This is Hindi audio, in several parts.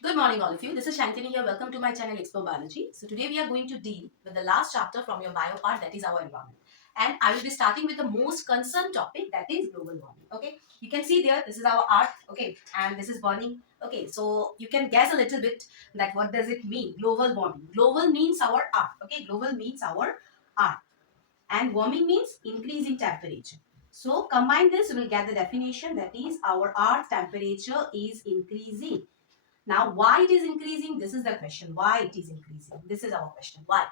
Good morning, all of you. This is Shankini here. Welcome to my channel Explore Biology. So today we are going to deal with the last chapter from your bio part, that is our environment. And I will be starting with the most concerned topic, that is global warming. Okay, you can see there, this is our earth. Okay, and this is burning. Okay, so you can guess a little bit that what does it mean, global warming. Global means our earth. Okay, global means our earth, and warming means increase in temperature. So combine this, you will get the definition, that is our earth temperature is increasing. Now, why it is increasing? This is the question. Why it is increasing? This is our question. Why?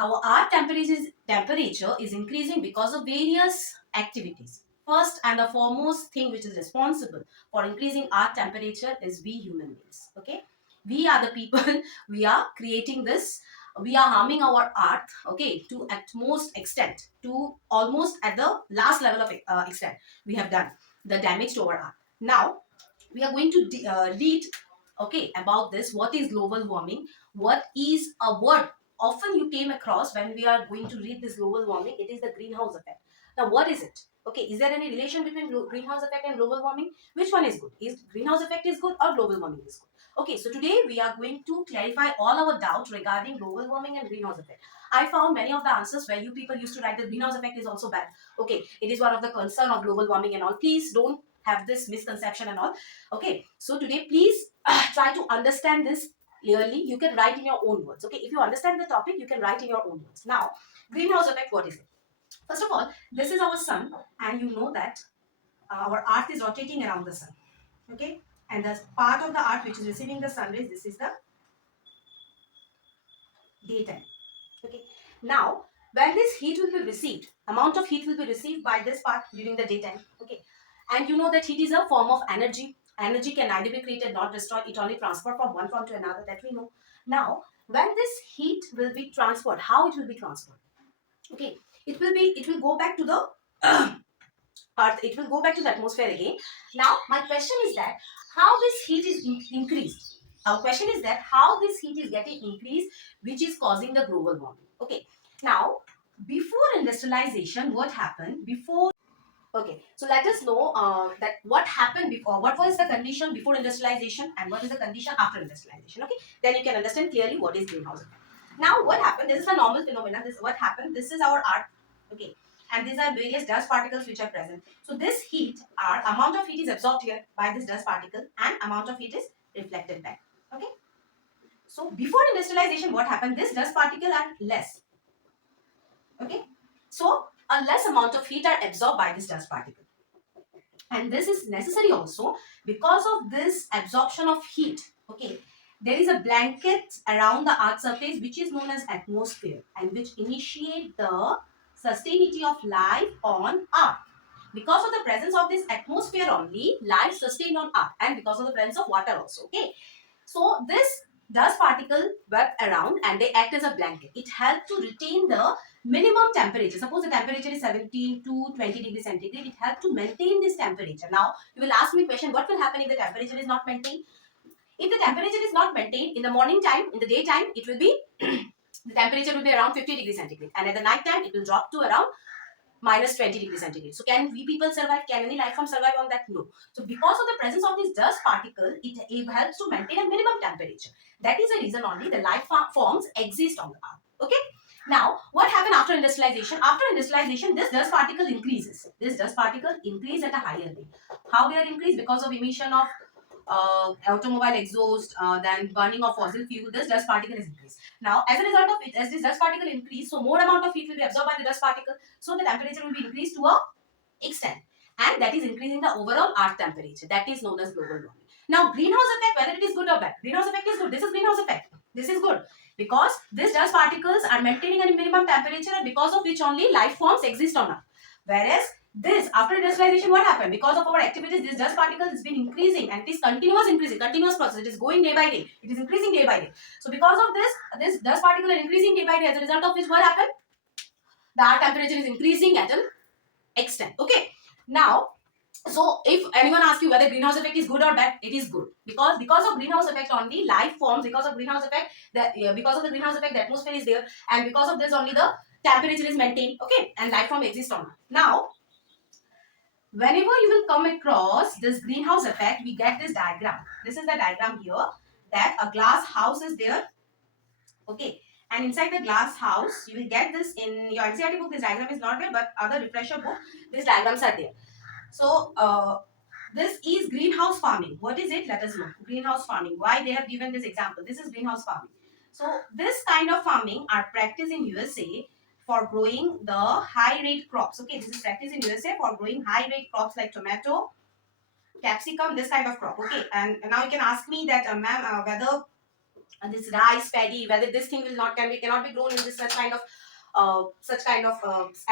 Our temperature is increasing because of various activities. First and the foremost thing which is responsible for increasing our temperature is we human beings. Okay, we are the people. We are creating this. We are harming our earth. Okay, to at most extent, to almost at the last level of extent, we have done the damage to our earth. Now we are going to read okay about this. What is global warming? What is a word often you came across when we are going to read this global warming? It is the greenhouse effect. Now what is it? Okay, is there any relation between greenhouse effect and global warming? Which one is good? Is greenhouse effect is good or global warming is good? Okay, so today we are going to clarify all our doubts regarding global warming and greenhouse effect. I found many of the answers where you people used to write that greenhouse effect is also bad. Okay, it is one of the concern of global warming and all. Please don't have this misconception and all. Okay, so today please try to understand this clearly. You can write in your own words. Okay, if you understand the topic, you can write in your own words. Now, greenhouse effect, what is it? First of all, this is our sun, and you know that our earth is rotating around the sun. Okay, and the part of the earth which is receiving the sun rays, this is the daytime. Okay, now when this heat will be received, amount of heat will be received by this part during the daytime. Okay, and you know that heat is a form of energy. Energy can neither be created nor destroyed. It only transferred from one form to another, that we know. Now when this heat will be transferred, how it will be transferred? Okay, it will go back to the earth. It will go back to the atmosphere again. Now my question is that how this heat is increased. Our question is that how this heat is getting increased, which is causing the global warming. Okay, now before industrialization, what happened before? Okay, so let us know that what happened before, what was the condition before industrialization and what is the condition after industrialization. Okay, then you can understand clearly what is greenhouse effect. Now what happened, this is a normal phenomenon. This what happened, this is our earth. Okay, and these are various dust particles which are present. So this heat, our amount of heat is absorbed here by this dust particle and amount of heat is reflected back. Okay, so before industrialization, what happened, this dust particle are less. Okay, so a less amount of heat are absorbed by this dust particle, and this is necessary also because of this absorption of heat. Okay, there is a blanket around the earth's surface which is known as atmosphere, and which initiate the sustainability of life on earth. Because of the presence of this atmosphere only, life sustained on earth, and because of the presence of water also. Okay, so this dust particle wrap around and they act as a blanket. It helps to retain the minimum temperature. Suppose the temperature is 17 to 20 degrees centigrade. It helps to maintain this temperature. Now, you will ask me question, what will happen if the temperature is not maintained? If the temperature is not maintained in the morning time, in the daytime, it will be, the temperature will be around 50 degrees centigrade. And at the night time, it will drop to around minus 20 degrees centigrade. So can we people survive? Can any life form survive on that? No. So because of the presence of this dust particle, it helps to maintain a minimum temperature. That is the reason only the life forms exist on the earth. Okay. Now, what happened after industrialization? After industrialization, this dust particle increases. This dust particle increase at a higher rate. How they are increased? Because of emission of automobile exhaust, then burning of fossil fuel, this dust particle is increased. Now, as a result of it, as this dust particle increase, so more amount of heat will be absorbed by the dust particle, so the temperature will be increased to a extent, and that is increasing the overall earth temperature. That is known as global warming. Now, greenhouse effect, whether it is good or bad, greenhouse effect is good. This is greenhouse effect. This is good because these dust particles are maintaining a minimum temperature, and because of which only life forms exist on earth. Whereas this, after industrialization, what happened? Because of our activities, this dust particle has been increasing, and it is continuous increasing, continuous process. It is going day by day. It is increasing day by day. So because of this dust particle are increasing day by day. As a result of which, what happened? The earth temperature is increasing at an extent. Okay. Now, so if anyone asks you whether greenhouse effect is good or bad, it is good because of greenhouse effect only life forms. Because of greenhouse effect, because of the greenhouse effect, the atmosphere is there, and because of this only the temperature is maintained. Okay, and life form exists on Earth. Now, whenever you will come across this greenhouse effect, we get this diagram. This is the diagram here. that a glass house is there. Okay, and inside the glass house you will get this in your NCERT book. This diagram is not there, but other refresher book these diagrams are there. So this is greenhouse farming. What is it? Let us know. Greenhouse farming. Why they have given this example? This is greenhouse farming. So this kind of farming are practiced in USA for growing the high rate crops. Okay, this is practiced in USA for growing high rate crops like tomato, capsicum, this kind of crop. Okay, and now you can ask me that ma'am, whether this rice paddy, whether this thing will not cannot be grown in this such kind of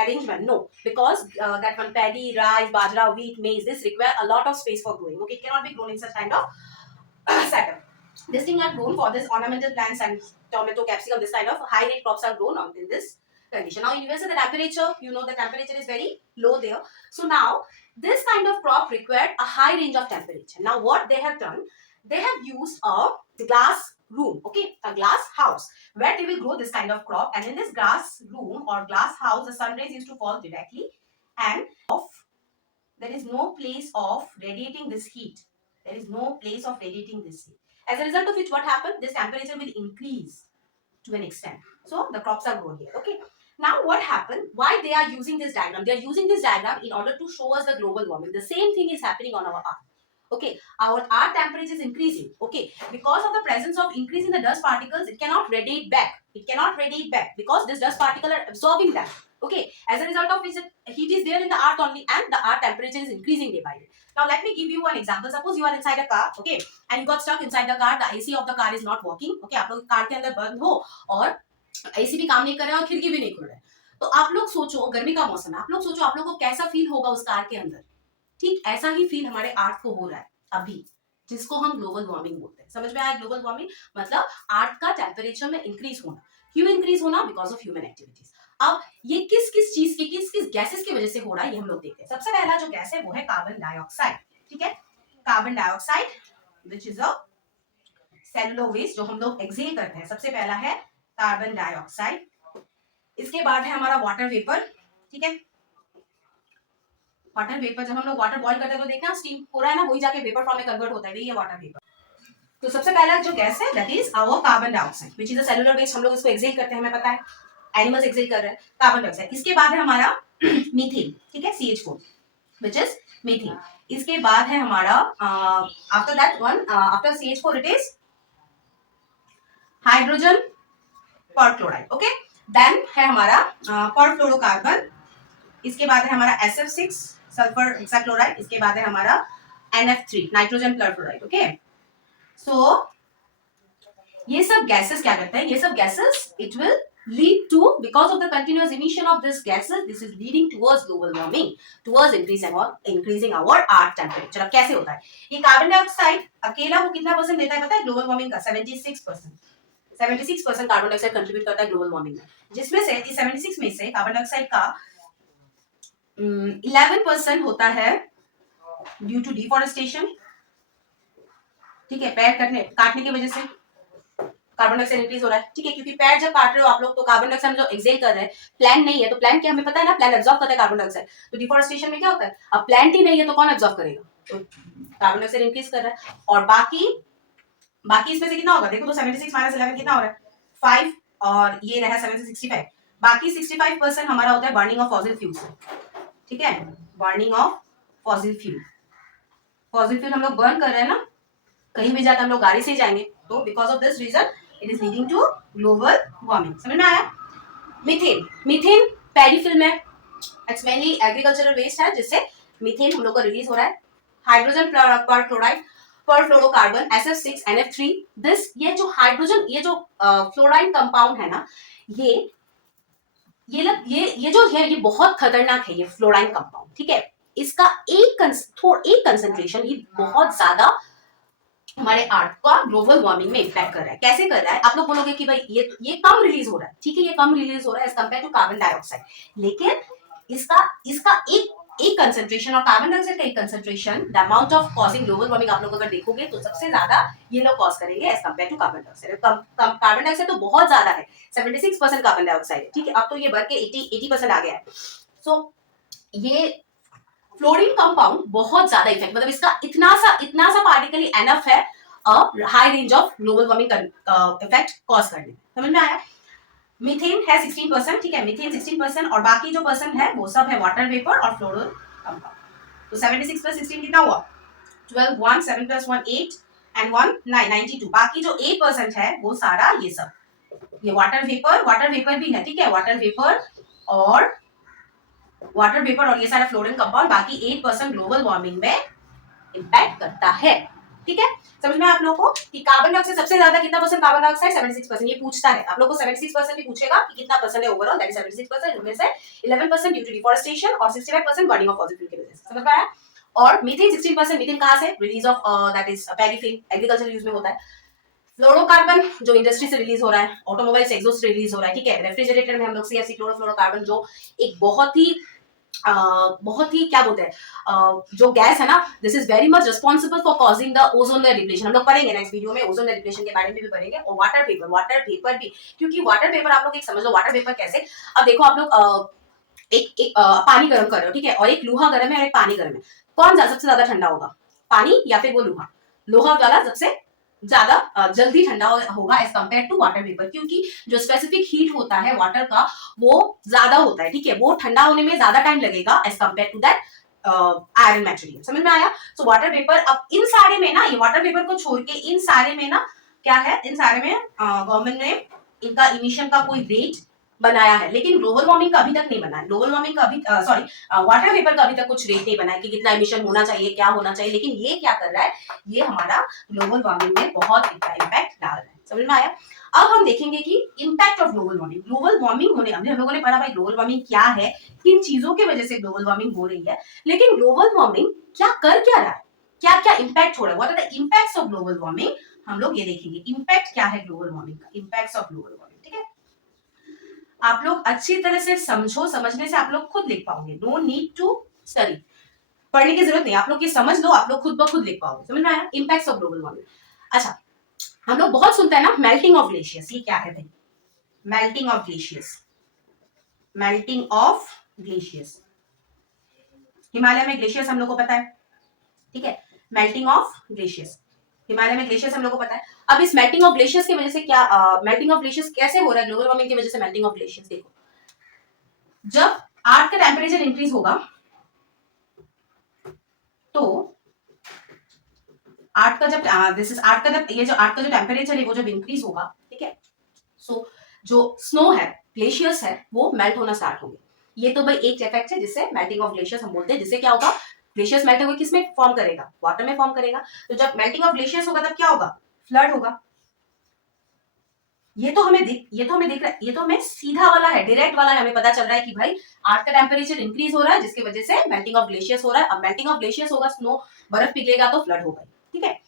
arrangement. No, because that one paddy, rice, bajra, wheat, maize, this require a lot of space for growing. Okay, it cannot be grown in such kind of setup. This thing are grown for this ornamental plants and tomato, capsicum, this kind of high rate crops are grown in this condition. Now in USA the temperature, you know, the temperature is very low there. So now this kind of crop required a high range of temperature. Now what they have done, they have used a glass room, okay, a glass house where they will grow this kind of crop. And in this glass room or glass house, the sun rays used to fall directly, and there is no place of radiating this heat. There is no place of radiating this heat. As a result of which, what happened? This temperature will increase to an extent. So the crops are grown here. Okay. Now what happened? Why they are using this diagram? They are using this diagram in order to show us the global warming. The same thing is happening on our Earth. Okay, our Earth temperature is increasing. Okay, because of the presence of increase in the dust particles, it cannot radiate back. It cannot radiate back because this dust particle are absorbing that. Okay, as a result of which heat is there in the Earth only, and the Earth temperature is increasing day by day. Now let me give you one example. Suppose you are inside a car, okay, and you got stuck inside the car. The AC of the car is not working. Okay, आप लोग कार के अंदर बंद हो और AC भी काम नहीं कर रहा है और खिड़की भी नहीं खुल रहा है. तो आप लोग सोचो, गर्मी का मौसम है, आप लोग सोचो आप लोग को कैसा फील होगा उस कार के अंदर. ठीक ऐसा ही फील हमारे अर्थ को हो रहा है अभी, जिसको हम ग्लोबल वार्मिंग बोलते हैं. समझ में आया? ग्लोबल वार्मिंग मतलब अर्थ का टेम्परेचर में इंक्रीज होना. क्यों इंक्रीज होना? Because of human activities. अब ये किस किस चीज की, किस किस गैसेस की वजह से हो रहा है, ये हम लोग देखते हैं. सबसे पहला जो गैस है वो है कार्बन डाइऑक्साइड. ठीक है, carbon dioxide which is a cellular waste जो हम लोग एक्सेल करते हैं. सबसे पहला है कार्बन डाइऑक्साइड. इसके बाद है हमारा वाटर वेपर. ठीक है, वाटर वेपर, जब हम लोग वाटर बॉईल करते हैं तो देखना स्टीम हो रहा है ना, वही जाके वेपर फॉर्म में कन्वर्ट होता है, वही है वाटर वेपर. तो सबसे पहला जो गैस है that is our carbon dioxide which is a cellular waste. हम लोग इसको एक्सेल करते हैं, हमें पता है, एनिमल्स एक्सेल कर रहे हैं कार्बन डाइऑक्साइड. इसके बाद है हमारा मीथेन. ठीक है, CH4 व्हिच इज मीथेन. इसके बाद है हमारा after that one, after CH4 it is hydrogen perchloride. Okay, then है हमारा परफ्लोरोकार्बन. इसके बाद है हमारा SF6 सल्फर हेक्साक्लोराइड. इसके बाद है हमारा NF3 नाइट्रोजन परफ्लोराइड. ओके, सो ये सब गैसेस क्या करते हैं? ये सब gases it will lead to, because of the continuous emission of this gases, this is leading towards global warming, towards increasing our earth temperature. अब कैसे होता है? ये कार्बन डाइऑक्साइड अकेला वो कितना परसेंट देता है पता है ग्लोबल वार्मिंग का? 76%. 76% कार्बन डाइऑक्साइड कंट्रीब्यूट करता है ग्लोबल वार्मिंग में, जिसमें से इस 76 में से कार्बन डाइऑक्साइड का 11% होता है ड्यू टू डिफॉरेस्टेशन. ठीक है, पेड़ काटने की वजह से कार्बन डाइऑक्साइड इंक्रीज हो रहा है. ठीक है, क्योंकि पेड़ जब काट रहे हो आप लोग तो कार्बन डाइऑक्साइड जो एक्सेल कर रहे हैं, प्लांट नहीं है तो प्लांट क्या हमें पता है ना, प्लांट एब्जॉर्ब करता है कार्बन डाइऑक्साइड. तो डिफॉरेस्टेशन में क्या होता है? अब प्लांट ही नहीं है तो कौन एब्जॉर्ब करेगा? तो कार्बन डाइऑक्साइड इंक्रीज कर रहा है. और बाकी इसमें से कितना होगा? देखो तो 76 माइनस 11 कितना हो रहा है? 5. और ये रहा 7 से 65. बाकी 65% हमारा होता है बर्निंग ऑफ फॉसिल फ्यूल्स. ठीक है, burning of fossil fuel. Fossil fuel हम लोग बर्न कर रहे हैं ना, कहीं भी जाते हम लोग गाड़ी से ही जाएंगे. तो because of this reason it is leading to global warming. समझ में आया? मीथेन पैडी फिल्म है, इट्स मेनली एग्रीकल्चरल वेस्ट है जिससे मीथेन हम लोग का रिलीज हो रहा है. Hydrogen परक्लोराइड, perfluorocarbon, SF6 NF3. This ये जो हाइड्रोजन, ये जो फ्लोराइन कंपाउंड है ना, ये जो है ये बहुत खतरनाक है, ये फ्लोराइन कंपाउंड. ठीक है, इसका एक कंसंट्रेशन ये बहुत ज्यादा हमारे अर्थ का ग्लोबल वार्मिंग में इम्पैक्ट कर रहा है. कैसे कर रहा है? आप लोग बोलोगे कि भाई ये कम रिलीज हो रहा है. ठीक है, ये कम रिलीज हो रहा है as compare to carbon dioxide, लेकिन इसका एक कंसंट्रेशन और कार्बन डाइऑक्साइड का एक concentration, the amount of causing global warming आप लोग अगर देखोगे तो सबसे ज्यादा ये लोग कॉज करेंगे as compare to carbon dioxide. Carbon dioxide तो बहुत ज्यादा है, 76% कार्बन डाइऑक्साइड है. ठीक है, अब तो ये बढ़ के 80% आ गया है. सो ये फ्लोरीन कंपाउंड बहुत ज्यादा इफेक्ट, मतलब इसका इतना सा पार्टिकल एनफ है high range of global warming effect cause करने में। समझ में आया? मीथेन है 16%, ठीक है, मीथेन 16% और बाकी जो परसेंट है वो सब है वाटर वेपर और फ्लोरो कंपाउंड। तो 76 प्लस 16 कितना हुआ? 12, 1, 7 प्लस 1 8 एंड 1 9, 92। बाकी जो 8% है वो सारा ये सब, ये वाटर वेपर भी है, ठीक है, वाटर वेपर और ये सारा फ्लोरीन कंपाउंड, बाकी 8% ग्लोबल वार्मिंग में इंपैक्ट करता है। ठीक है, समझ में आप लोगों को कि कार्बन डाइऑक्साइड सबसे ज्यादा कितना परसेंट? Carbon dioxide 76%। ये पूछता है आप लोग को, 76% भी पूछेगा कि कितना परसेंट है ओवरऑल, दैट इज 76%। उनमें से 11% ड्यू टू डिफोरेस्टेशन और 65% बर्निंग ऑफ फॉसिल फ्यूल की वजह से। समझ में आया? और मीथेन 16%, मीथेन कहां से? Release of that is paraffin, agriculture use में होता है। फ्लोरोकार्बन जो इंडस्ट्री से रिलीज हो रहा है, ऑटोमोबाइल से एग्जॉस्ट रिलीज हो रहा है, ठीक है। रेफ्रिजरेटर में हम लोग सीएफसी क्लोरोफ्लोरोकार्बन जो एक बहुत ही क्या बोलते हैं जो गैस है ना, this is very much responsible for causing the ozone layer depletion. हम लोग पढ़ेंगे नेक्स्ट वीडियो में ओजोन लेयर डिप्लेशन के बारे में भी पढ़ेंगे। और वाटर वेपर भी, क्योंकि वाटर वेपर आप लोग एक समझ लो, वाटर वेपर कैसे? अब देखो आप लोग एक पानी गर्म कर रहे हो, ठीक है, और एक लोहा गर्म है और एक पानी गर्म है, कौन सबसे ज्यादा ठंडा होगा? पानी या फिर वो लोहा? लोहा वाला सबसे ज्यादा जल्दी ठंडा होगा as compare to water vapour, क्योंकि जो स्पेसिफिक हीट होता है वाटर का वो ज्यादा होता है, ठीक है, वो ठंडा होने में ज्यादा टाइम लगेगा as compare to that iron material. समझ में आया? सो वाटर वेपर, अब इन सारे में ना, ये वाटर वेपर को छोड़ के इन सारे में ना क्या है, इन सारे में गवर्नमेंट ने इनका इमिशन का कोई रेट बनाया है, लेकिन ग्लोबल वार्मिंग का अभी तक नहीं बना है। ग्लोबल वार्मिंग का अभी वाटर वेपर का अभी तक कुछ रेट नहीं बना है कि कितना इमिशन होना चाहिए, क्या होना चाहिए, लेकिन ये क्या कर रहा है, ये हमारा ग्लोबल वार्मिंग में बहुत इम्पैक्ट डाल रहा है। समझ में आया? अब हम देखेंगे कि इम्पैक्ट ऑफ ग्लोबल वार्मिंग होने, अभी हम लोगों ने पढ़ा भाई ग्लोबल वार्मिंग क्या है, किन चीजों की वजह से ग्लोबल वार्मिंग हो रही है, लेकिन ग्लोबल वार्मिंग क्या कर क्या रहा है, क्या क्या इम्पैक्ट हो रहा है, what are the impacts of global warming, हम लोग ये देखेंगे। इम्पैक्ट क्या है ग्लोबल वार्मिंग का, इम्पैक्ट्स ऑफ ग्लोबल वार्मिंग, ठीक है। आप लोग अच्छी तरह से समझो, समझने से आप लोग खुद लिख पाओगे, नो नीड टू स्टडी, पढ़ने की जरूरत नहीं, आप लोग ये समझ लो, आप लोग खुद ब खुद लिख पाओगे। समझ में आया? Impacts of global warming. अच्छा, हम लोग बहुत सुनते हैं ना मेल्टिंग ऑफ ग्लेशियर्स, ये क्या है भाई? Melting of glaciers, melting of glaciers, Himalaya में ग्लेशियर्स हम लोग को पता है, ठीक है, मेल्टिंग ऑफ ग्लेशियर्स, हिमालय में ग्लेशियर्स हम लोग को पता है। अब इस मेल्टिंग ऑफ ग्लेशियर्स की वजह से क्या, मेल्टिंग ऑफ ग्लेशियर्स कैसे हो रहा है ग्लोबल वार्मिंग की वजह से? मेल्टिंग ऑफ ग्लेशियर्स देखो, जब अर्थ का टेम्परेचर इंक्रीज होगा तो अर्थ का जब दिस इज अर्थ का जब ये जो अर्थ का जो टेम्परेचर है वो जब इंक्रीज होगा, ठीक है, सो जो स्नो है, ग्लेशियर्स है, वो मेल्ट होना स्टार्ट होंगे। ये तो भाई एक इफेक्ट है जिससे मेल्टिंग ऑफ ग्लेशियर्स हम बोलते हैं, जिससे क्या होगा, ग्लेशियर्स मेल्ट होगा, किसमें फॉर्म करेगा? वाटर में फॉर्म करेगा। तो जब मेल्टिंग ऑफ ग्लेशियर्स होगा तब क्या होगा? फ्लड होगा। ये तो हमें दिख रहा है, ये तो हमें सीधा वाला है, डायरेक्ट वाला है, हमें पता चल रहा है कि भाई अर्थ का टेम्परेचर इंक्रीज हो रहा है जिसकी वजह से मेल्टिंग ऑफ ग्लेशियर्स हो रहा है। अब मेल्टिंग ऑफ ग्लेशियर्स होगा, स्नो बर्फ पिघलेगा तो फ्लड होगा, ठीक है।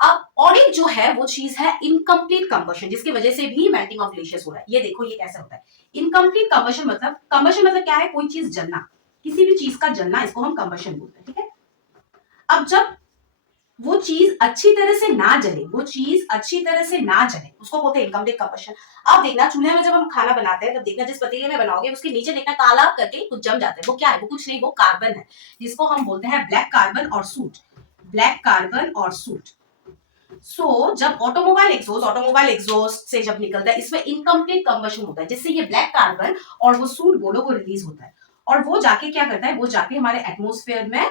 अब और एक जो है वो चीज है इनकम्प्लीट कंबशन, जिसकी वजह से भी मेल्टिंग ऑफ ग्लेशियर्स हो रहा है। ये देखो ये कैसे होता है इनकम्प्लीट कंबशन, कंबशन मतलब क्या है? कोई चीज जलना, किसी भी चीज का जलना, इसको हम कंबशन बोलते हैं, ठीक है। अब जब वो चीज अच्छी तरह से ना जले, उसको बोलते हैं इनकम्प्लीट कंबशन। अब देखना चूल्हे में जब हम खाना बनाते हैं तब देखना जिस पतीले में बनाओगे उसके नीचे देखना काला करके कुछ जम जाता है, वो क्या है? वो कुछ नहीं, वो कार्बन है, जिसको हम बोलते हैं ब्लैक कार्बन और सूट, ब्लैक कार्बन और सूट। सो जब ऑटोमोबाइल एग्जॉस्ट से जब निकलता है, इसमें इनकम्प्लीट कंबशन होता है, जिससे ये ब्लैक कार्बन और वो सूट दोनों को रिलीज होता है, और वो जाके क्या करता है, वो जाके हमारे एटमोस्फेयर में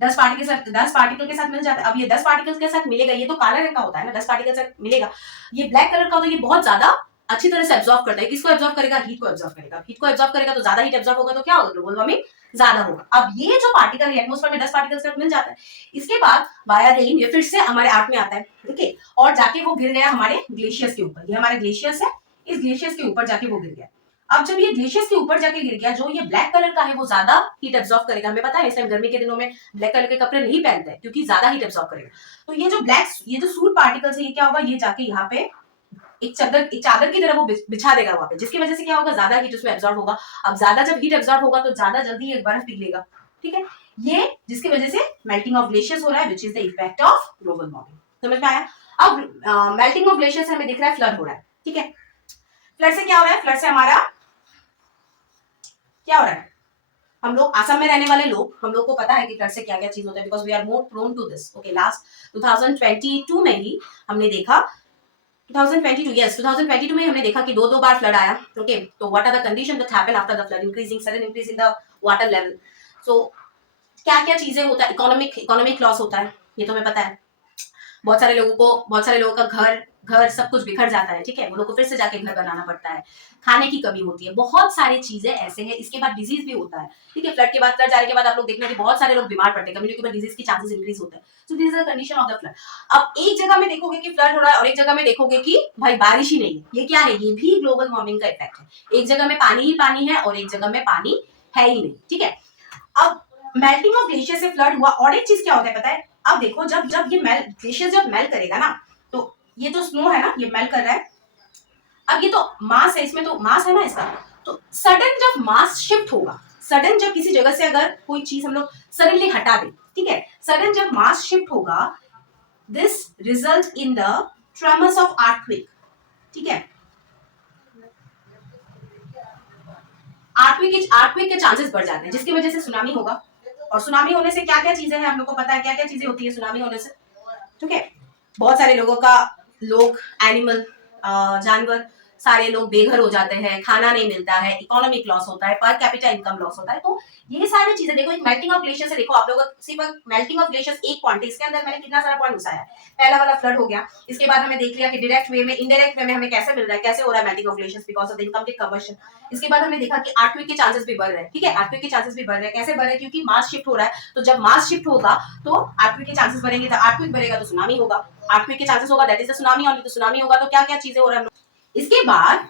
10 पार्टिकल के साथ मिल जाता है। अब ये 10 पार्टिकल के साथ मिलेगा, ये तो काला रंग का होता है ना, 10 पार्टिकल से मिलेगा, ये ब्लैक कलर का, तो ये बहुत ज्यादा अच्छी तरह से एब्जॉर्ब करता है। किसको एब्जॉर्ब करेगा? हीट को एब्जॉर्ब करेगा। हीट को एब्जॉर्ब करेगा तो ज्यादा हीट एब्जॉर्ब होगा, तो क्या होगा? ग्लोबल वार्मिंग ज्यादा होगा। अब ये जो पार्टिकल है एटमोस्फेयर में 10 पार्टिकल से मिल जाता है, इसके बाद वाया रेन ये फिर से हमारे अर्थ में आता है, ठीक है, और जाके वो गिर गया हमारे ग्लेशियर्स के ऊपर। ये हमारे ग्लेशियर्स है, इस ग्लेशियर्स के ऊपर जाके वो गिर गया। अब जब ये ग्लेशियर्स के ऊपर जाके गिर गया, जो ये ब्लैक कलर का है वो ज्यादा हीट एब्जॉर्ब करेगा। हमें पता है इस टाइम गर्मी के दिनों में ब्लैक कलर के कपड़े नहीं पहनते हैं क्योंकि ज्यादा हीट एब्जॉर्ब करेगा। तो ये जो सूट पार्टिकल्स है, ये क्या होगा, ये जाके यहाँ पे एक चादर की तरह वो बिछा देगा वहां पे, जिसकी वजह से क्या होगा, ज्यादा हीट उसमें एब्जॉर्ब होगा। अब ज्यादा जब हीट एब्जॉर्ब होगा तो ज्यादा जल्दी ये बर्फ पिघलेगा, ठीक है, ये जिसकी वजह से मेल्टिंग ऑफ ग्लेशियर्स हो रहा है, which is the effect of global warming. समझ में आया? अब मेल्टिंग ऑफ ग्लेशियर्स हमें दिख रहा है फ्लड हो रहा है, ठीक है। फ्लड से क्या हो रहा है? फ्लड से हमारा क्या हो रहा है? हम लोग असम में रहने वाले लोग, हम लोग को पता है कि फ्लड से क्या क्या चीज होता है, because we are more prone to this. Okay, last 2022 में ही हमने देखा, 2022 यस 2022 में हमने देखा कि दो बार फ्लड आया। ओके, तो what are the condition that happen after the flood? Increasing, sudden increase in the water level. So क्या क्या चीजें होता है? इकोनॉमिक लॉस होता है, ये तो हमें पता है। बहुत सारे लोगों का घर सब कुछ बिखर जाता है, ठीक है, वो लोग को फिर से जाके घर बनाना पड़ता है, खाने की कमी होती है, बहुत सारी चीजें ऐसे हैं। इसके बाद डिजीज भी होता है, ठीक है, फ्लड के बाद, फ्लड जाने के बाद आप लोग देखना कि बहुत सारे लोग बीमार पड़ते हैं, कम्युनिकेबल डिजीज की चांसेस इंक्रीज होते हैं। So this is the condition of the flood. अब एक जगह में देखोगे कि फ्लड हो रहा है और एक जगह में देखोगे कि भाई बारिश ही नहीं है, ये क्या है? ये भी ग्लोबल वार्मिंग का इफेक्ट है। एक जगह में पानी ही पानी है और एक जगह में पानी है ही नहीं, ठीक है। अब मेल्टिंग ऑफ ग्लेशियर से फ्लड हुआ, और एक चीज क्या होता है पता है? अब देखो, जब जब ये ग्लेशियर जब मेल्ट करेगा ना, तो ये जो स्नो है ना, ये मेल्ट कर रहा है। अब ये तो मास है, इसमें तो मास है ना इसका, तो सडन जब मास शिफ्ट होगा, सडन जब किसी जगह से अगर कोई चीज हम लोग सडनली हटा दें, ठीक है, सडन जब मास शिफ्ट होगा, this result in the tremors of earthquake, ठीक है। अर्थक्वेक के चांसेस बढ़ जाते हैं, जिसकी वजह से सुनामी होगा। और सुनामी होने से क्या क्या चीजें हैं, हम लोग को पता है क्या क्या चीजें होती है सुनामी होने से, ठीक है। बहुत सारे लोग एनिमल, जानवर, सारे लोग बेघर हो जाते हैं, खाना नहीं मिलता है, इकोनॉमिक लॉस होता है, पर कैपिटा इनकम लॉस होता है। तो ये सारी चीजें देखो, एक मेल्टिंग ऑफ ग्लेशियर से देखो आप लोग, सिर्फ मेल्टिंग ऑफ ग्लेशियर एक पॉइंट है, इसके अंदर मैंने कितना सारा पॉइंट घुसाया है। पहला वाला फ्लड हो गया, इसके बाद हमें देख लिया कि डायरेक्ट वे में, इनडायरेक्ट वे में हमें कैसे मिल रहा है, कैसे हो रहा है melting of glaciers because of the incomplete conversion. इसके बाद हमने देखा कि अर्थक्वेक के चांसेस भी बढ़ रहे हैं, ठीक है, अर्थक्वेक के चांसेस भी बढ़ रहे हैं। कैसे बढ़ रहे हैं? क्योंकि मास शिफ्ट हो रहा है, तो जब मास शिफ्ट होगा तो अर्थक्वेक के चांसेस बढ़ेंगे, तो अर्थक्वेक बढ़ेगा तो सुनामी होगा, अर्थक्वेक के चांसेस होगा that is the tsunami only, तो सुनामी होगा तो क्या क्या चीजें हो रहा है। इसके बाद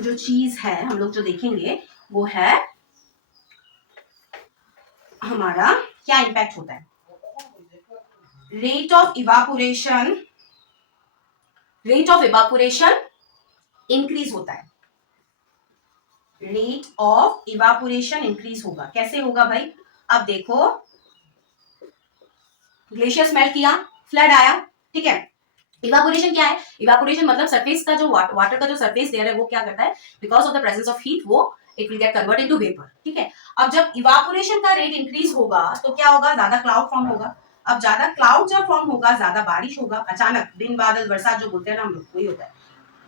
जो चीज है हम लोग जो देखेंगे वो है हमारा क्या इंपैक्ट होता है। रेट ऑफ इवापोरेशन इंक्रीज होता है, रेट ऑफ इवापोरेशन इंक्रीज होगा। कैसे होगा भाई? अब देखो, ग्लेशियर्स मेल्ट किया, फ्लड आया, ठीक है। इवापोरेशन क्या है? इवापोरेशन मतलब सरफेस का जो वाटर का जो सरफेस लेयर है वो क्या करता है, because of the presence of heat वो it will get convert into vapour, ठीक है। अब जब इवापोरेशन का रेट इंक्रीज होगा तो क्या होगा? ज्यादा क्लाउड फॉर्म होगा। अब ज्यादा क्लाउड जब फॉर्म होगा, ज्यादा बारिश होगा, अचानक दिन बादल बरसात जो बोलते हैं ना हम लोग, वही होता है।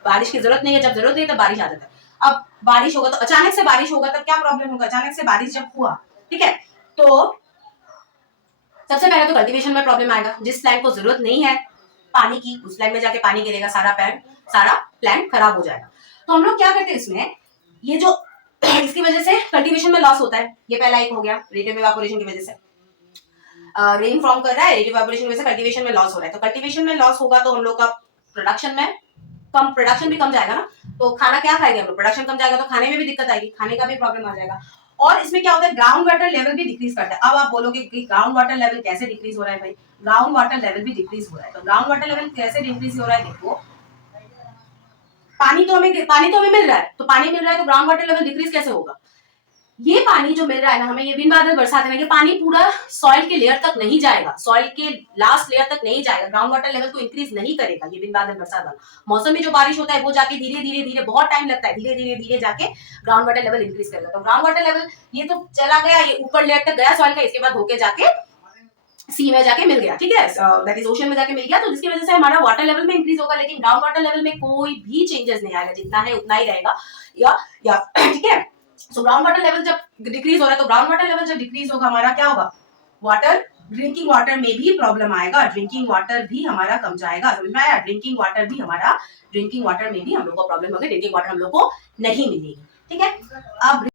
बारिश की जरूरत नहीं है, जब जरूरत नहीं है तब बारिश आ जाता है। अब बारिश होगा तो अचानक से बारिश होगा, तब क्या प्रॉब्लम होगा? अचानक से बारिश जब हुआ, ठीक है, तो सबसे पहले तो कल्टीवेशन में प्रॉब्लम आएगा। जिस प्लांट को जरूरत नहीं है पानी की, उस प्लांट में जाके पानी गिरेगा, सारा प्लांट खराब हो जाएगा। तो हम लोग क्या करते हैं इसमें, ये जो इसकी वजह से कल्टीवेशन में लॉस होता है, ये पहला एक हो गया, रेट ऑफ इवापोरेशन की वजह से रेन फॉर्म कर रहा है, रेट ऑफ इवापोरेशन की वजह से कल्टीवेशन में लॉस हो रहा है। तो कल्टीवेशन में लॉस होगा तो हम लोग का प्रोडक्शन भी कम जाएगा ना, तो खाना क्या खाएंगे हम लोग? प्रोडक्शन कम जाएगा तो खाने में भी दिक्कत आएगी, खाने का भी प्रॉब्लम आ जाएगा। और इसमें क्या होता है, ग्राउंड वाटर लेवल भी डिक्रीज करता है। अब आप बोलोगे कि ग्राउंड वाटर लेवल कैसे डिक्रीज हो रहा है भाई? ग्राउंड वाटर लेवल भी डिक्रीज हो रहा है, तो ग्राउंड वाटर लेवल कैसे डिक्रीज हो रहा है? देखो, पानी तो हमें मिल रहा है, तो पानी मिल रहा है तो ग्राउंड वाटर लेवल डिक्रीज कैसे होगा? ये पानी जो मिल रहा है ना हमें, ये बिन बादल बरसात है ना, ये पानी पूरा सॉइल के लेयर तक नहीं जाएगा, सॉइल के लास्ट लेयर तक नहीं जाएगा, ग्राउंड वाटर लेवल को इंक्रीज नहीं करेगा। ये बिन बादल बरसात वाला मौसम में जो बारिश होता है वो जाके धीरे धीरे धीरे, बहुत टाइम लगता है, धीरे धीरे धीरे जाके ग्राउंड वाटर लेवल इंक्रीज करेगा। तो ग्राउंड वाटर लेवल ये तो चला गया, ये ऊपर लेयर तक गया सॉइल का, इसके बाद होके जाके सी में जाके मिल गया, ठीक है, दैट इज ओशन में जाके मिल गया, तो जिसकी वजह से हमारा वाटर लेवल में इंक्रीज होगा, लेकिन ग्राउंड वाटर लेवल में कोई भी चेंजेस नहीं आएगा, जितना है उतना ही रहेगा, या ठीक है। सो ग्राउंड वाटर लेवल जब डिक्रीज हो रहा है, तो ग्राउंड वाटर लेवल जब डिक्रीज होगा, हमारा क्या होगा? वाटर, ड्रिंकिंग वाटर में भी प्रॉब्लम आएगा, ड्रिंकिंग वाटर भी हमारा कम जाएगा। समझ में आया? ड्रिंकिंग वाटर में भी हम लोग को प्रॉब्लम होगी, ड्रिंकिंग वाटर हम लोग को नहीं मिलेगी, ठीक है। अब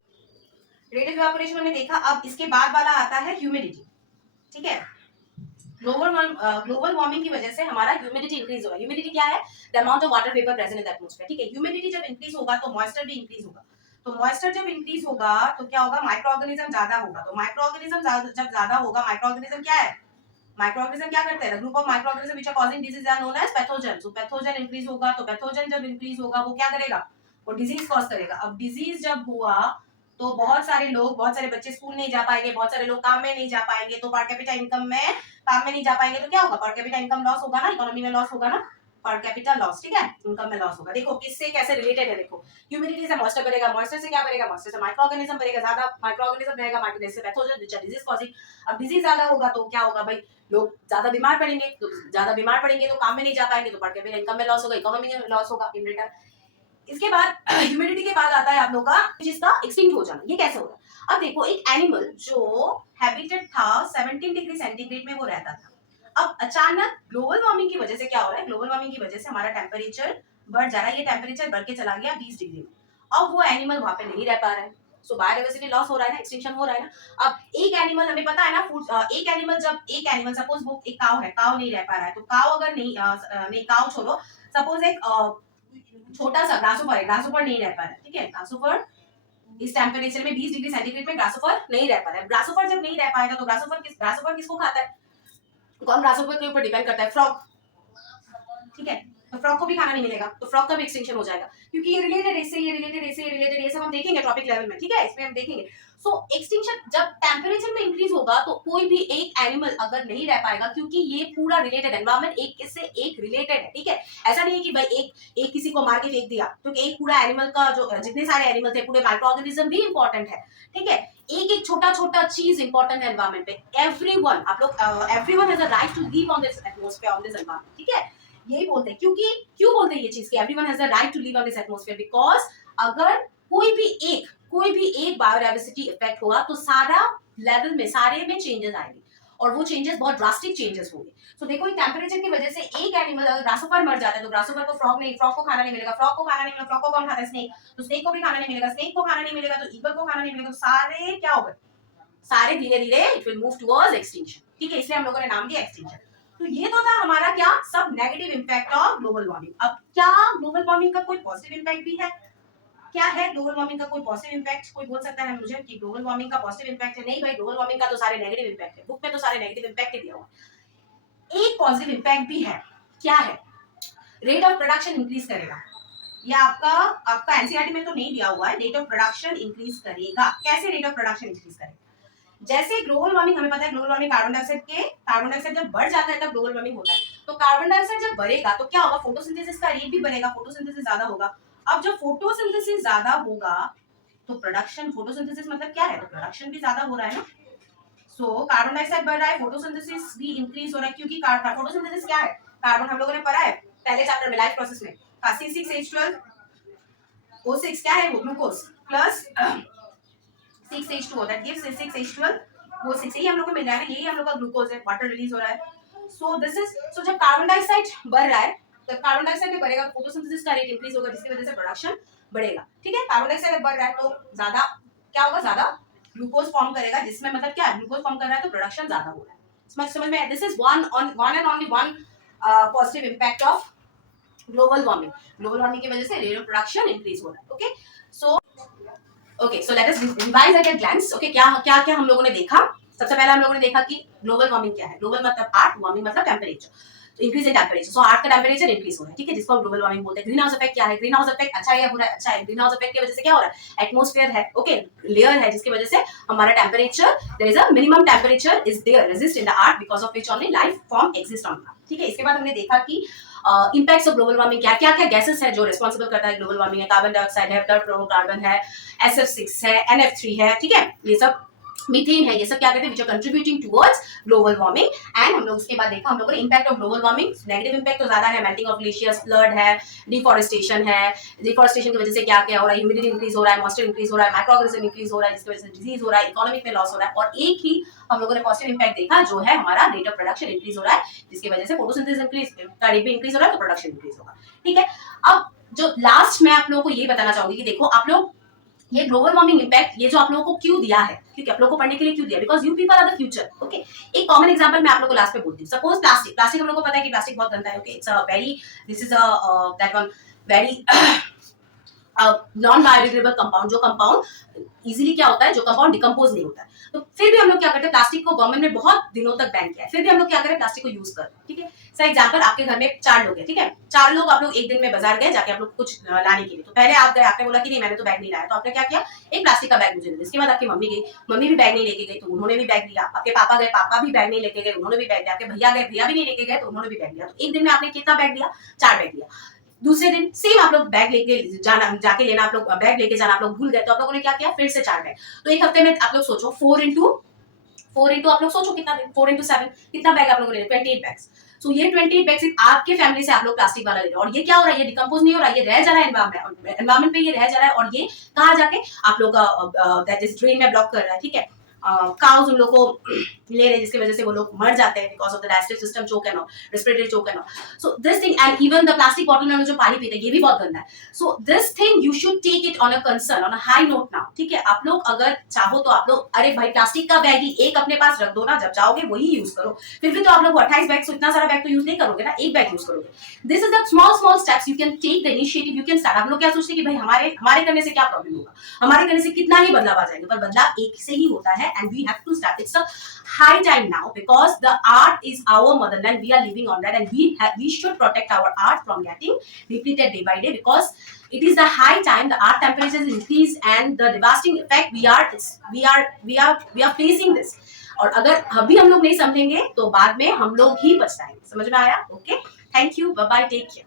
रेट ऑफ इवेपोरेशन हमने देखा, अब इसके बाद वाला आता है ह्यूमिडिटी, ठीक है। ग्लोबल वार्मिंग की वजह से हमारा ह्यूमिडिटी इंक्रीज होगा। ह्यूमिडिटी क्या है? The amount of water vapour present in the atmosphere, ठीक है। ह्यूमिडिटी जब इंक्रीज होगा तो मॉइस्चर भी इंक्रीज होगा, तो मॉइस्चर जब इंक्रीज होगा तो क्या होगा? माइक्रो ऑर्गेनिज्म ज्यादा होगा, तो माइक्रो ऑर्गेनिज्म जब ज्यादा होगा, माइक्रो ऑर्गेनिज्म क्या है? माइक्रो ऑर्गेनिज्म क्या करते हैं? Group of micro organism which are causing disease are known as pathogen. So pathogen increase होगा, तो पैथोजन जब इंक्रीज होगा वो क्या करेगा? वो डिजीज कॉज करेगा। अब डिजीज जब हुआ तो बहुत सारे बच्चे स्कूल नहीं जा पाएंगे, बहुत सारे लोग काम में नहीं जा पाएंगे, तो पर कैपिटा इनकम में काम में नहीं जा पाएंगे तो क्या होगा? पर कैपिटा इनकम लॉस होगा ना, इकोनॉमी में लॉस होगा ना, पर कैपिटा लॉस, ठीक है, इनकम में लॉस होगा। देखो किससे कैसे रिलेटेड है, देखो ह्यूमिडिटी से मॉइस्चर बढ़ेगा, मॉइस्चर से क्या बढ़ेगा, मॉइस्चर से माइक्रो ऑर्गेनिज्म बढ़ेगा, ज्यादा माइक्रो ऑर्गेनिज्म रहेगा, माइक्रो से pathogen which are disease causing. अब डिजीज ज्यादा होगा तो क्या होगा भाई, लोग ज्यादा बीमार पड़ेंगे, तो ज्यादा बीमार पड़ेंगे तो काम में नहीं जा पाएंगे, तो बढ़ के फिर इनकम में लॉस होगा, इकोनॉमी में लॉस होगा इन रिटर्न। इसके बाद ह्यूमिडिटी के बाद आता है आप लोग का जिसका एक्सटिंक्ट हो जाना। ये कैसे होगा, अब देखो एक एनिमल जो हैबिटेड था 17 डिग्री सेंटीग्रेड में वो रहता था, अब अचानक ग्लोबल वार्मिंग की वजह से क्या हो रहा है, ग्लोबल वार्मिंग की वजह से हमारा टेम्परेचर बढ़ जा रहा है, ये टेम्परेचर बढ़ के चला गया 20 डिग्री में, अब वो एनिमल वहां पे नहीं रह पा रहा है, सो बायोडाइवर्सिटी लॉस हो रहा है ना, एक्सटिंक्शन हो रहा है ना। अब एक एनिमल हमें पता है ना, फूड एक एनिमल जब एक एनिमल सपोज वो एक काव है, काव नहीं रह पा रहा है, तो काव अगर नहीं काव छोड़ो, सपोज एक छोटा सा ग्रासोफर है, ग्रासोफर नहीं रह पा रहा है, ठीक है, ग्रासोफर इस टेम्परेचर में 20 डिग्री सेंटीग्रेड में ग्रासोफर नहीं रह पा रहा है। ग्रासोफर जब नहीं रह पाएगा तो ग्रासोफर किसको खाता है, कौन ग्रासोफर के ऊपर डिपेंड करता है, फ्रॉग, ठीक है, तो फ्रॉग को भी खाना नहीं मिलेगा, तो फ्रॉग का भी एक्सटिंक्शन हो जाएगा, क्योंकि ये रिलेटेड इससे, ये रिलेटेड इससे, ये रिलेटेड, ये सब हम देखेंगे टॉपिक लेवल में, ठीक है, इसमें हम देखेंगे। सो एक्सटिंक्शन जब टेम्परेचर में इंक्रीज होगा तो कोई भी एक एनिमल अगर नहीं रह पाएगा, क्योंकि ये पूरा रिलेटेड एनवायरमेंट एक से एक रिलेटेड है, ठीक है, ऐसा नहीं है कि भाई एक किसी को मार के फेंक दिया, क्योंकि एक पूरा एनिमल का जो जितने सारे एनिमल थे पूरे माइक्रो ऑर्गेनिज्म भी इंपॉर्टेंट है, ठीक है, एक एक छोटा छोटा चीज इंपॉर्टेंट है एनवायरमेंट पे। एवरीवन आप लोग everyone has a right to live on this atmosphere, on this environment, ठीक है, यही बोलते हैं, क्योंकि क्यों बोलते हैं ये चीज कि everyone has the right to live on this atmosphere, because अगर कोई भी एक बायोडाइवर्सिटी इफेक्ट होगा तो सारा लेवल में सारे में चेंजेस आएंगे, और वो चेंजेस बहुत ड्रास्टिक चेंजेस होंगे। सो देखो टेम्परेचर की वजह से एक एनिमल अगर ग्रासोफर मर जाता है तो ग्रासोफर को फ्रॉग को खाना नहीं मिलेगा, फ्रॉग को खाना नहीं मिलेगा, फ्रॉग को कौन खाता है, स्नेक, तो स्नेक को भी खाना नहीं मिलेगा, स्नेक को खाना नहीं मिलेगा तो ईगल को खाना नहीं मिलेगा, तो सारे क्या होगा, सारे धीरे धीरे it will move towards extinction, ठीक है, इसलिए हम लोगों ने नाम दिया एक्सटिंक्शन। तो ये तो था हमारा क्या सब negative impact of global warming. अब क्या ग्लोबल वार्मिंग का कोई पॉजिटिव इंपैक्ट भी है, क्या है ग्लोबल वार्मिंग का कोई पॉजिटिव इंपैक्ट, कोई बोल सकता है मुझे कि ग्लोबल वार्मिंग का पॉजिटिव इंपैक्ट है, नहीं भाई, ग्लोबल वार्मिंग का तो सारे नेगेटिव इंपैक्ट है, बुक में तो सारे नेगेटिव इंपैक्ट ही दिया हुआ है। एक पॉजिटिव इंपैक्ट भी है, क्या है, रेट ऑफ प्रोडक्शन इंक्रीज करेगा, या आपका एनसीईआरटी में तो नहीं दिया हुआ है, रेट ऑफ प्रोडक्शन इंक्रीज करेगा, कैसे रेट ऑफ प्रोडक्शन इंक्रीज करेगा, जैसे ग्लोबल वार्मिंग हमें पता है, ग्लोबल वार्मिंग कार्बन डाइऑक्साइड जब बढ़ जाता है तब ग्लोबल वार्मिंग होता है, तो कार्बन डाइऑक्साइड जब बढ़ेगा तो क्या होगा, फोटोसिंथेसिस का रेट भी बढ़ेगा, फोटोसिंथेसिस ज्यादा होगा, अब जब फोटोसिंथेसिस ज्यादा होगा तो प्रोडक्शन, फोटोसिंथेसिस मतलब क्या है, तो प्रोडक्शन भी ज्यादा हो रहा है ना, सो कार्बन डाइऑक्साइड बढ़ रहा है, फोटोसिंथेसिस भी इंक्रीज हो रहा है, क्योंकि फोटोसिंथेसिस क्या है, कार्बन हम लोगों ने पढ़ा है पहले चैप्टर में लाइफ प्रोसेस में, C6H12 O6 क्या है, वो glucose plus 6H2O, that gives 6H12 O6, यही हम लोग को मिल रहा है ना, यही हम लोग का ग्लूकोज है, वाटर रिलीज हो रहा है, सो दिस इज, सो जब कार्बन डाइऑक्साइड बढ़ रहा है तो कार्बन डाइऑक्साइड भी बढ़ेगा, फोटोसिंथेसिस का रेट इंक्रीज होगा, जिसकी वजह से प्रोडक्शन बढ़ेगा, ठीक है, कार्बन डाइऑक्साइड बढ़ रहा है तो ज्यादा क्या होगा, ज्यादा ग्लूकोज फॉर्म करेगा, जिसमें मतलब क्या ग्लूकोज फॉर्म कर रहा है तो प्रोडक्शन ज्यादा हो रहा है, समझ में, this is one and only one positive impact of global warming, global warming की वजह से रेट ऑफ प्रोडक्शन इंक्रीज हो रहा है, okay, so let us revise at a glance, okay, क्या क्या क्या हम लोगों ने देखा, सबसे पहले हम लोगों ने देखा कि ग्लोबल वार्मिंग क्या है, ग्लोबल मतलब आर्ट, वार्मिंग मतलब टेम्परेचर, तो increase in temperature, so art का टेम्परेचर इंक्रीज हो रहा है, ठीक है, जिसको हम ग्लोबल वार्मिंग बोलते हैं। ग्रीन हाउस इफेक्ट क्या है, ग्रीन हाउस इफेक्ट अच्छा है या बुरा है, अच्छा है, ग्रीन हाउस इफेक्ट की वजह से क्या हो रहा है, एटमॉस्फेयर है, ओके, लेयर है, जिसकी वजह से हमारा temperature, there is a minimum temperature is there resist in the earth, because of which only life form exist on earth, ठीक है। इसके बाद हमने देखा कि इम्पैक्ट्स ऑफ ग्लोबल वार्मिंग क्या क्या क्या गैसेस है जो रिस्पॉन्सिबल करता है ग्लोबल वार्मिंग है, कार्बन डाइऑक्साइड है, फ्लोरोकार्बन है, SF6 है, NF3 है, ठीक है, ये सब मीथेन है, ये सब क्या कहते हैं, which are contributing towards global warming. And हम लोग उसके बाद देखा हम लोगों ने impact of global warming, negative impact तो ज्यादा है, मेल्टिंग ऑफ ग्लेशियर्स, फ्लड है, डिफॉरेस्टेशन है, डिफॉरेस्टेशन की वजह से क्या क्या हो रहा है, ह्यूमिडिटी इंक्रीज हो रहा है, मॉइस्चर इंक्रीज हो रहा है, माइक्रो ऑर्गेनिज्म इंक्रीज हो रहा है, जिसकी वजह से डिजीज हो रहा है, इकोनॉमिक में लॉस हो रहा है, और एक ही हम लोगों ने पॉजिटिव इम्पैक्ट देखा जो है हमारा रेट ऑफ प्रोडक्शन इंक्रीज हो रहा है, जिसकी वजह से फोटोसिंथेसिस इंक्रीज का रेट भी इंक्रीज हो रहा है, तो प्रोडक्शन इंक्रीज होगा, ठीक है। अब जो लास्ट मैं आप लोगों को ये बताना चाहूंगी कि देखो आप लोग ये ग्लोबल वार्मिंग इम्पैक्ट ये जो आप लोगों को क्यों दिया है, क्योंकि आप लोगों को पढ़ने के लिए क्यों दिया, because you people are the future, okay. एक कॉमन एग्जांपल मैं आप लोगों को लास्ट में बोलती हूँ, सपोज प्लास्टिक हम लोगों को पता है कि प्लास्टिक बहुत गंदा है, okay, it's a very, this is a that one very non biodegradable compound, जो कंपाउंड इजीली क्या होता है, जो कंपाउंड डिकम्पोज नहीं होता है। तो फिर भी हम लोग क्या करते हैं, प्लास्टिक को गवर्नमेंट ने बहुत दिनों तक बैन किया है, फिर भी हम लोग क्या करें, प्लास्टिक को यूज करते हैं। ठीक है, फॉर एग्जाम्पल आपके घर में 4 लोग हैं, ठीक है, 4 लोग आप लोग एक दिन में बाजार गए, जाके आप लोग कुछ लाने के लिए, तो पहले आप गए, आपने बोला कि नहीं मैंने तो बैग नहीं लाया, तो आपने क्या किया, एक प्लास्टिक का बैग मुझे दे दिया। इसके बाद आपकी मम्मी गई, मम्मी भी बैग नहीं लेके गई, तो उन्होंने भी बैग लिया। आपके पापा गए, पापा भी बैग नहीं लेके गए, उन्होंने भी बैग लिया। आपके भैया गए, भैया भी नहीं लेके गए, तो उन्होंने भी बैग लिया। तो एक दिन में आपने कितना बैग लिया, 4 बैग लिया। दूसरे दिन सेम आप लोग बैग लेके जाना, जाके लेना, आप लोग बैग लेके जाना आप लोग भूल गए, तो आप लोगों ने क्या किया, फिर से 4 बैग। तो एक हफ्ते में आप लोग सोचो 4 इंटू आप लोग सोचो कितना, 4 इंटू 7 कितना बैग आप लोगों ने, 28 बैग्स। सो ये 28 बैग सिर्फ आपके फैमिली से आप लोग प्लास्टिक वाला ले रहे हो, और ये क्या हो रहा है, ये डिकम्पोज नहीं हो रहा है, ये रह जा रहा है एनवायरमेंट पे, ये रह जा रहा है, और ये कहाँ जाके आप लोग का दैट इज ड्रेन में ब्लॉक कर रहा है। ठीक है, काउज उन लोग को ले रहे हैं, जिसकी वजह से वो लोग मर जाते हैं because of the digestive system choke and all, respiratory choke and all. So this thing, and even the plastic bottle में जो पानी पीते हैं ये भी बहुत गंदा है। So this thing you should take it on a concern, on a high note now. ठीक है, आप लोग अगर चाहो तो आप लोग, अरे भाई प्लास्टिक का बैग ही एक अपने पास रख दो ना, जब जाओगे वही यूज करो। फिर भी तो आप लोग 28 बैग, इतना सारा बैग तो यूज नहीं करोगे ना, एक बैग यूज करोगे। This is the small steps you can take, the initiative you can start. आप लोग क्या सोचते हैं कि भाई हमारे करने से क्या प्रॉब्लम होगा, हमारे करने से कितना ही बदलाव आ जाएगा, पर बदलाव एक से ही होता है, and we have to start. It's a high time now because the art is our motherland. We are living on that, and we should protect our art from getting depleted day by day, because it is the high time. The art temperatures increase and the devastating effect we are facing this. और अगर अभी हम लोग नहीं समझेंगे तो बाद में हम लोग ही पछताएंगे। समझ में आया? Okay, thank you, bye bye, take care.